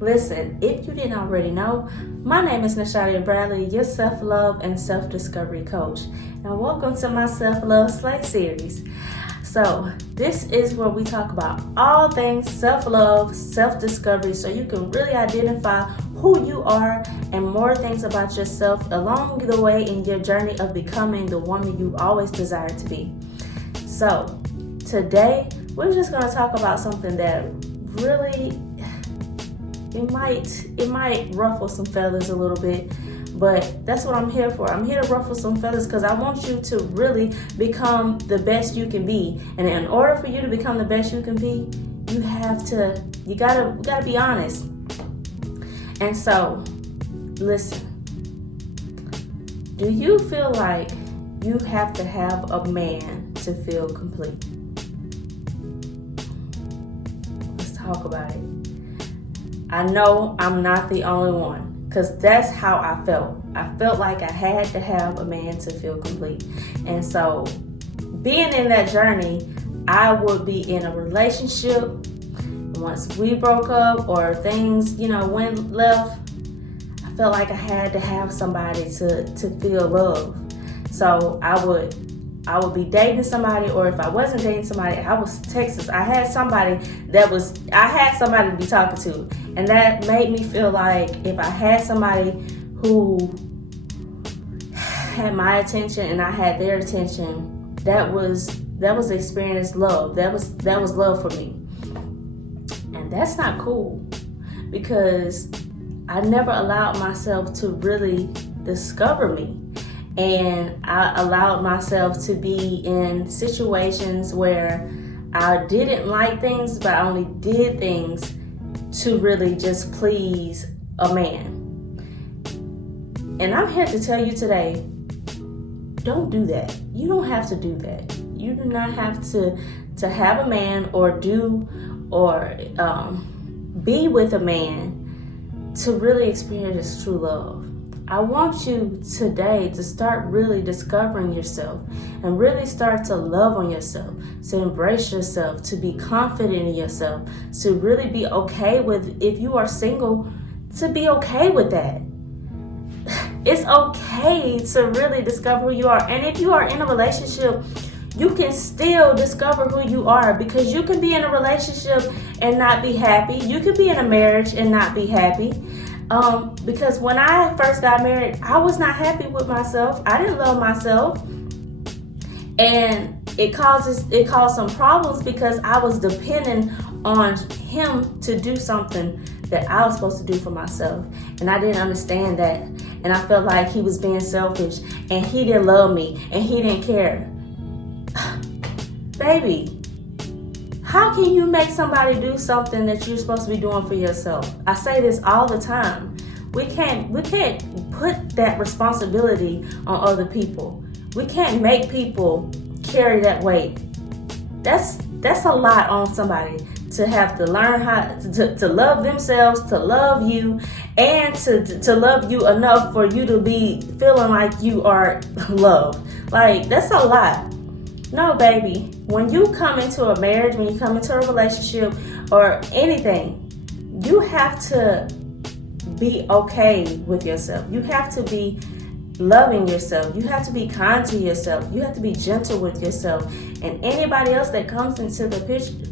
Listen, if you didn't already know, my name is Nashadia.bradley, your self-love and self-discovery coach. And welcome to my Self-Love Slay series. So, this is where we talk about all things self-love, self-discovery, so you can really identify who you are and more things about yourself along the way in your journey of becoming the woman you always desired to be. So, today, we're just going to talk about something that really it might ruffle some feathers a little bit, but that's what I'm here for. I'm here to ruffle some feathers because I want you to really become the best you can be. And in order for you to become the best you can be, you gotta be honest. And so, listen, do you feel like you have to have a man to feel complete? Let's talk about it. I know I'm not the only one, because that's how I felt. I felt like I had to have a man to feel complete. And so, being in that journey, I would be in a relationship. Once we broke up or things, went left, I felt like I had to have somebody to feel love. So I would be dating somebody, or if I wasn't dating somebody, I was Texas. I had somebody to be talking to. And that made me feel like if I had somebody who had my attention and I had their attention, that was experienced love. That was love for me. And that's not cool, because I never allowed myself to really discover me. And I allowed myself to be in situations where I didn't like things, but I only did things to really just please a man. And I'm here to tell you today, don't do that. You don't have to do that. You do not have to have a man or be with a man to really experience true love. I want you today to start really discovering yourself and really start to love on yourself, to embrace yourself, to be confident in yourself, to really be okay with, if you are single, to be okay with that. It's okay to really discover who you are. And if you are in a relationship, you can still discover who you are, because you can be in a relationship and not be happy. You can be in a marriage and not be happy. Because when I first got married, I was not happy with myself. I didn't love myself. And it caused some problems because I was dependent on him to do something that I was supposed to do for myself. And I didn't understand that. And I felt like he was being selfish and he didn't love me and he didn't care. Baby, how can you make somebody do something that you're supposed to be doing for yourself? I say this all the time. We can't put that responsibility on other people. We can't make people carry that weight. That's a lot on somebody to have to learn how to love themselves, to love you, and to love you enough for you to be feeling like you are loved. Like, that's a lot. No, baby. When you come into a marriage, when you come into a relationship or anything, you have to be okay with yourself. You have to be loving yourself. You have to be kind to yourself. You have to be gentle with yourself. And anybody else that comes into the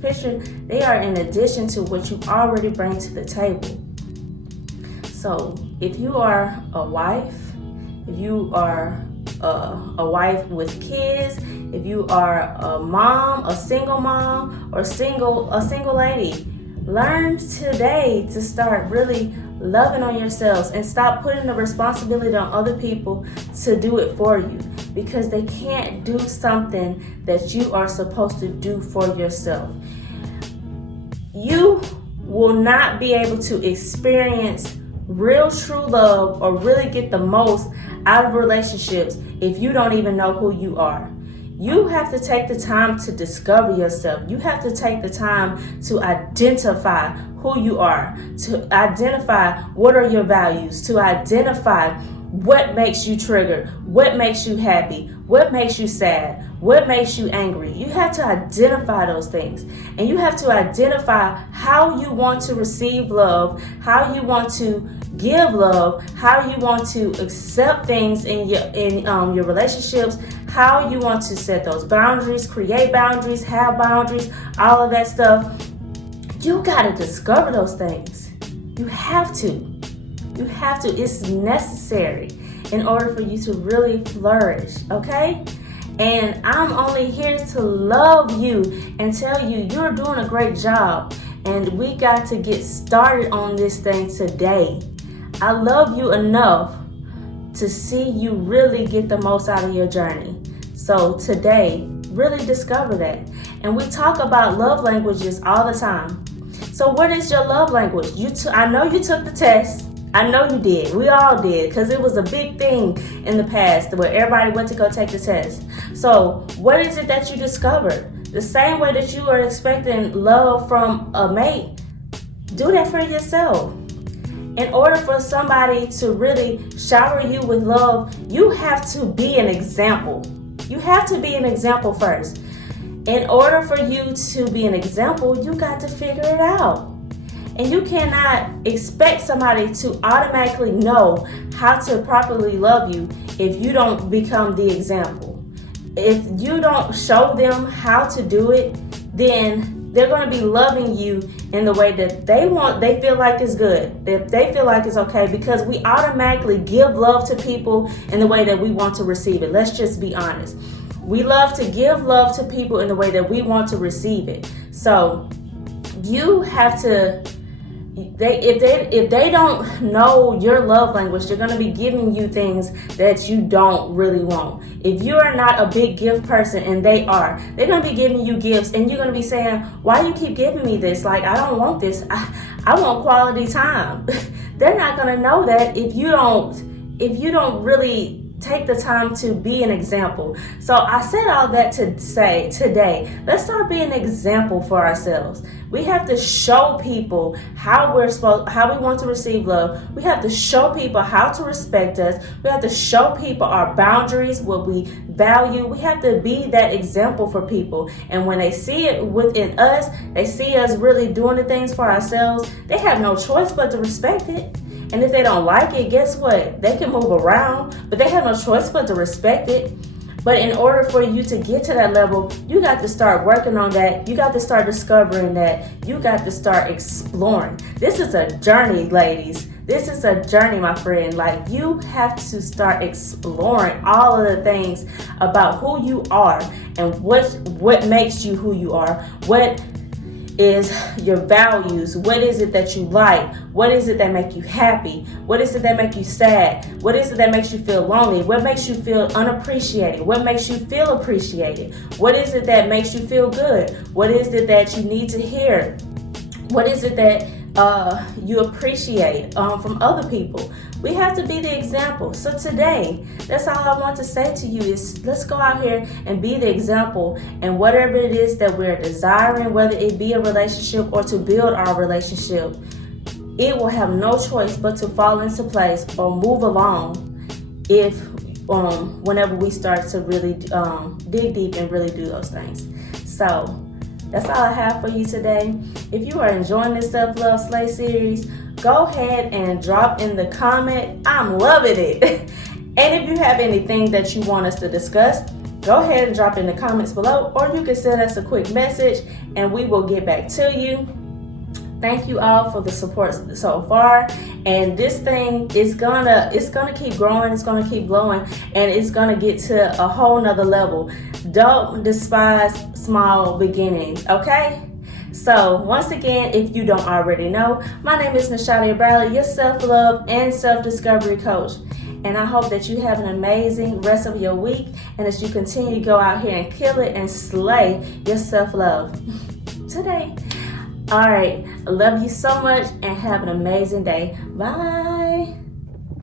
picture, they are in addition to what you already bring to the table. So if you are a wife, if you are a wife with kids, if you are a mom, a single mom, or a single lady, learn today to start really loving on yourselves and stop putting the responsibility on other people to do it for you, because they can't do something that you are supposed to do for yourself. You will not be able to experience real true love or really get the most out of relationships if you don't even know who you are. You have to take the time to discover yourself. You have to take the time to identify who you are, to identify what are your values, to identify what makes you triggered, what makes you happy, what makes you sad, what makes you angry. You have to identify those things, and you have to identify how you want to receive love, how you want to give love, how you want to accept things in your relationships, how you want to set those boundaries, create boundaries, have boundaries, all of that stuff. You got to discover those things. You have to. You have to. It's necessary in order for you to really flourish, okay? And I'm only here to love you and tell you you're doing a great job. And we got to get started on this thing today. I love you enough to see you really get the most out of your journey. So today, really discover that. And we talk about love languages all the time. So what is your love language? I know you took the test. I know you did. We all did, because it was a big thing in the past where everybody went to go take the test. So what is it that you discovered? The same way that you are expecting love from a mate, do that for yourself. In order for somebody to really shower you with love, you have to be an example. You have to be an example first. In order for you to be an example, you got to figure it out. And you cannot expect somebody to automatically know how to properly love you if you don't become the example. If you don't show them how to do it, then they're going to be loving you in the way that they feel like it's good, that they feel like it's okay, because we automatically give love to people in the way that we want to receive it. Let's just be honest. We love to give love to people in the way that we want to receive it. So you have to, if they don't know your love language, they're going to be giving you things that you don't really want. If you are not a big gift person and they are, they're going to be giving you gifts, and you're going to be saying, why do you keep giving me this? Like, I don't want this. I want quality time. They're not going to know that if you don't really take the time to be an example. So I said all that to say today, let's start being an example for ourselves. We have to show people how we want to receive love. We have to show people how to respect us. We have to show people our boundaries, what we value. We have to be that example for people. And when they see it within us, they see us really doing the things for ourselves, they have no choice but to respect it. And if they don't like it, guess what? They can move around, but they have no choice but to respect it. But in order for you to get to that level, you got to start working on that. You got to start discovering that. You got to start exploring. This is a journey, ladies. This is a journey, my friend. Like, you have to start exploring all of the things about who you are and what makes you who you are. What is your values? What is it that you like? What is it that make you happy? What is it that make you sad? What is it that makes you feel lonely? What makes you feel unappreciated? What makes you feel appreciated? What is it that makes you feel good? What is it that you need to hear? What is it that you appreciate from other people? We have to be the example. So today, that's all I want to say to you is, let's go out here and be the example. And whatever it is that we're desiring, whether it be a relationship or to build our relationship, it will have no choice but to fall into place or move along if whenever we start to really dig deep and really do those things. So that's all I have for you today. If you are enjoying this Self Love Slay series, go ahead and drop in the comment. I'm loving it. And if you have anything that you want us to discuss, go ahead and drop in the comments below, or you can send us a quick message and we will get back to you. Thank you all for the support so far. And this thing is gonna keep growing, it's gonna keep blowing, and it's gonna get to a whole nother level. Don't despise small beginnings, okay? So once again, if you don't already know, my name is nashadia.bradley, your self-love and self-discovery coach. And I hope that you have an amazing rest of your week, and as you continue to go out here and kill it and slay your self-love today. All right, I love you so much and have an amazing day. Bye.